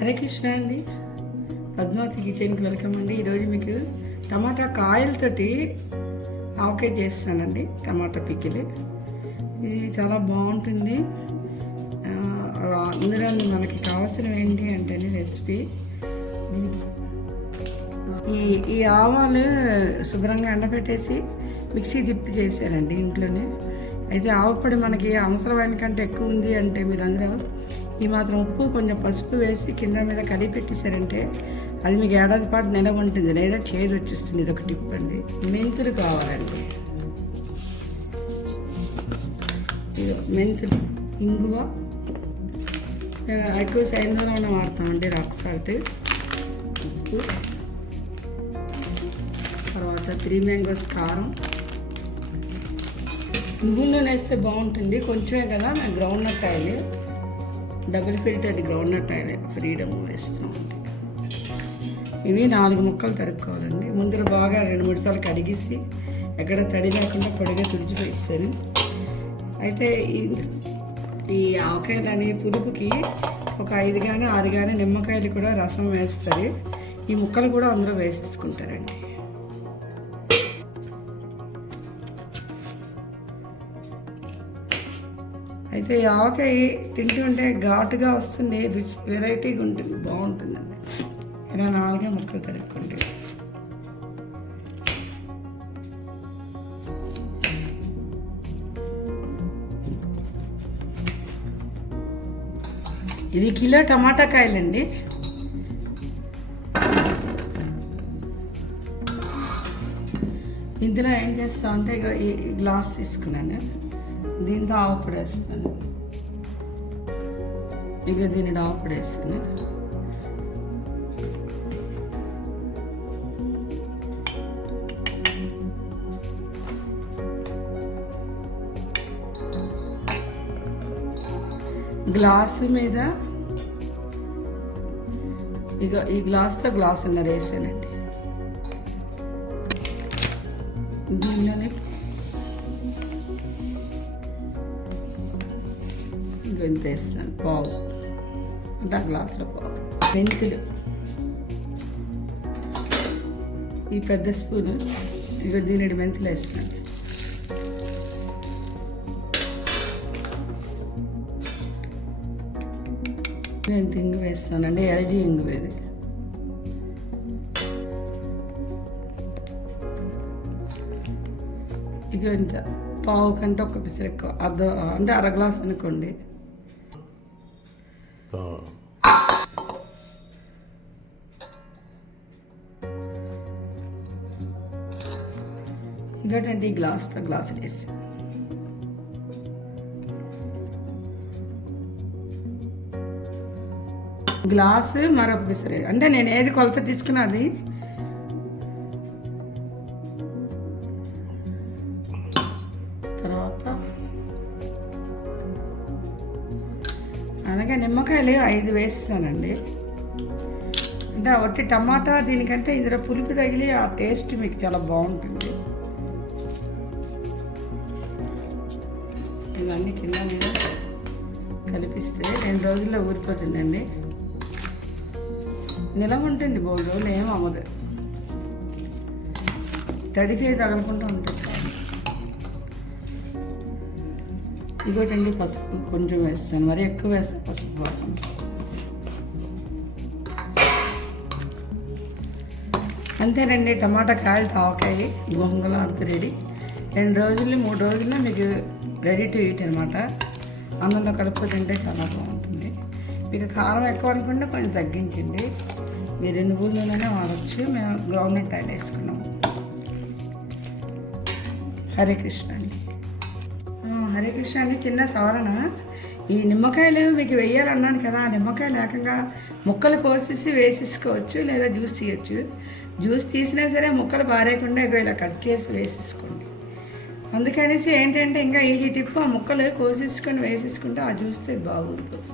హరే కృష్ణ అండి, పద్మావతి కిచెన్కి వెల్కమ్ అండి. ఈరోజు మీకు టమాటా కాయలతోటి ఆవకాయ చేస్తానండి. టమాటా పికిల్ ఇది చాలా బాగుంటుంది. అందులో మనకి కావాల్సినవి ఏంటి అంటే రెసిపీ ఈ ఆవాలు శుభ్రంగా ఎండబెట్టేసి మిక్సీ తిప్పి చేశానండి ఇంట్లోనే. అయితే ఆవపొడి మనకి అవసరమైన కంటే ఎక్కువ ఉంది అంటే మీరు అందరూ ఈ మాత్రం ఉప్పు కొంచెం పసుపు వేసి కింద మీద కలిపి పెట్టేశారంటే అది మీకు ఏడాది పాటు నిలవ ఉంటుంది, లేదా చేదు వచ్చేస్తుంది. ఇది ఒక టిప్ అండి. మెంతులు కావాలండి, ఇది మెంతులు, ఇంగువ, ఎక్కువ సైంధవనం వాడతామండి, రాక్ సాల్ట్, ఉప్పు, తర్వాత 3 మ్యాంగోస్ కారం. నువ్వుల్లో వేస్తే బాగుంటుంది, కొంచెమే కదా. మేము groundnut oil, double filtered groundnut oil freedom వేస్తామండి. ఇవి 4 ముక్కలు తరుక్కోవాలండి. ముందర బాగా 2-3 సార్లు కడిగేసి ఎక్కడ తడి లేకుండా పొడిగా తుడిచిపోయిస్తాను. అయితే ఈ ఆవకాయలని పులుపుకి ఒక 5 కానీ 6 కానీ నిమ్మకాయలు కూడా రసం వేస్తారు. ఈ ముక్కలు కూడా అందులో వేసేసుకుంటారండి. అయితే ఈ ఆవకాయ తింటుంటే ఘాటుగా వస్తుంది, రుచి వెరైటీగా ఉంటుంది, బాగుంటుందండి. ఇలా 4 ముక్కలు తరుక్కోండి. ఇది కిలో టమాటా కాయలండి. ఇందులో ఏం చేస్తా అంటే ఈ గ్లాస్ తీసుకున్నాను, దీంతో ఆవపొడి వేస్తాను. ఇక దీని ఆవపొడి వేస్తాను. గ్లాసు మీద ఇక ఈ గ్లాస్తో గ్లాసున్నర వేసానండి. దీనిలోనే ఇంత వేస్తాను, పావు అంటే ఆ గ్లాసులో పావు. మెంతులు ఈ పెద్ద స్పూను, ఇక దీనిడి మెంతులు వేస్తాను. నేను ఇంగు వేస్తానండి, ఎల్జీ ఇంగు వేది. ఇక ఇంత పావు కంటే ఒక పిసరు ఎక్కువ, అంటే 1/2 గ్లాస్ అనుకోండి. ఇంకోటంటే ఈ గ్లాస్తో గ్లాసు వేసి గ్లాసు మరొక పిసరే, అంటే నేను ఏది కొలత తీసుకున్నది. తర్వాత అలాగే నిమ్మకాయలు 5 వేస్తానండి. అంటే ఒట్టి టమాటా దీనికంటే ఇందులో పులుపు తగిలి ఆ టేస్ట్ మీకు చాలా బాగుంటుంది. ఇవన్నీ కింద మీద కలిపిస్తే 2 రోజుల్లో ఊరిపోతుందండి. నిలవ ఉంటుంది, 3 రోజులు ఏం అవ్వదు, తడి చేయి తగలకుండా ఉంటుంది. ఇంకోటండి పసుపు కొంచెం వేస్తాను, మరి ఎక్కువ వేస్తాను, పసుపు వాసన. అంతేనండి, టమాటా కాయలు ఆవకాయ గొంగళ అంత రెడీ. 2 రోజులు 3 రోజుల్లో మీకు రెడీ టు ఈట్ అనమాట. అందులో కలుపు తింటే చాలా బాగుంటుంది. మీకు కారం ఎక్కువ అనుకుంటే కొంచెం తగ్గించండి. మీరు నువ్వుల నూనెనే వాడచ్చు, మేము గ్రౌండ్ నట్ ఆయిల్ వేసుకున్నాము. హరే కృష్ణ అండి. హరే కృష్ణ అండి. చిన్న సవరణ, ఈ నిమ్మకాయలు మీకు వేయాలన్నాను కదా, ఆ నిమ్మకాయలు ఏకంగా ముక్కలు కోసేసి వేసేసుకోవచ్చు, లేదా జ్యూస్ తీయచ్చు. జ్యూస్ తీసినా సరే ముక్కలు పారేయకుండా ఇలా కట్ చేసి వేసేసుకోండి. అందుకనేసి ఏంటంటే ఇంకా ఈ టిప్, ఆ ముక్కలు కోసేసుకొని వేసేసుకుంటే ఆ జ్యూస్ బాగుంటుంది.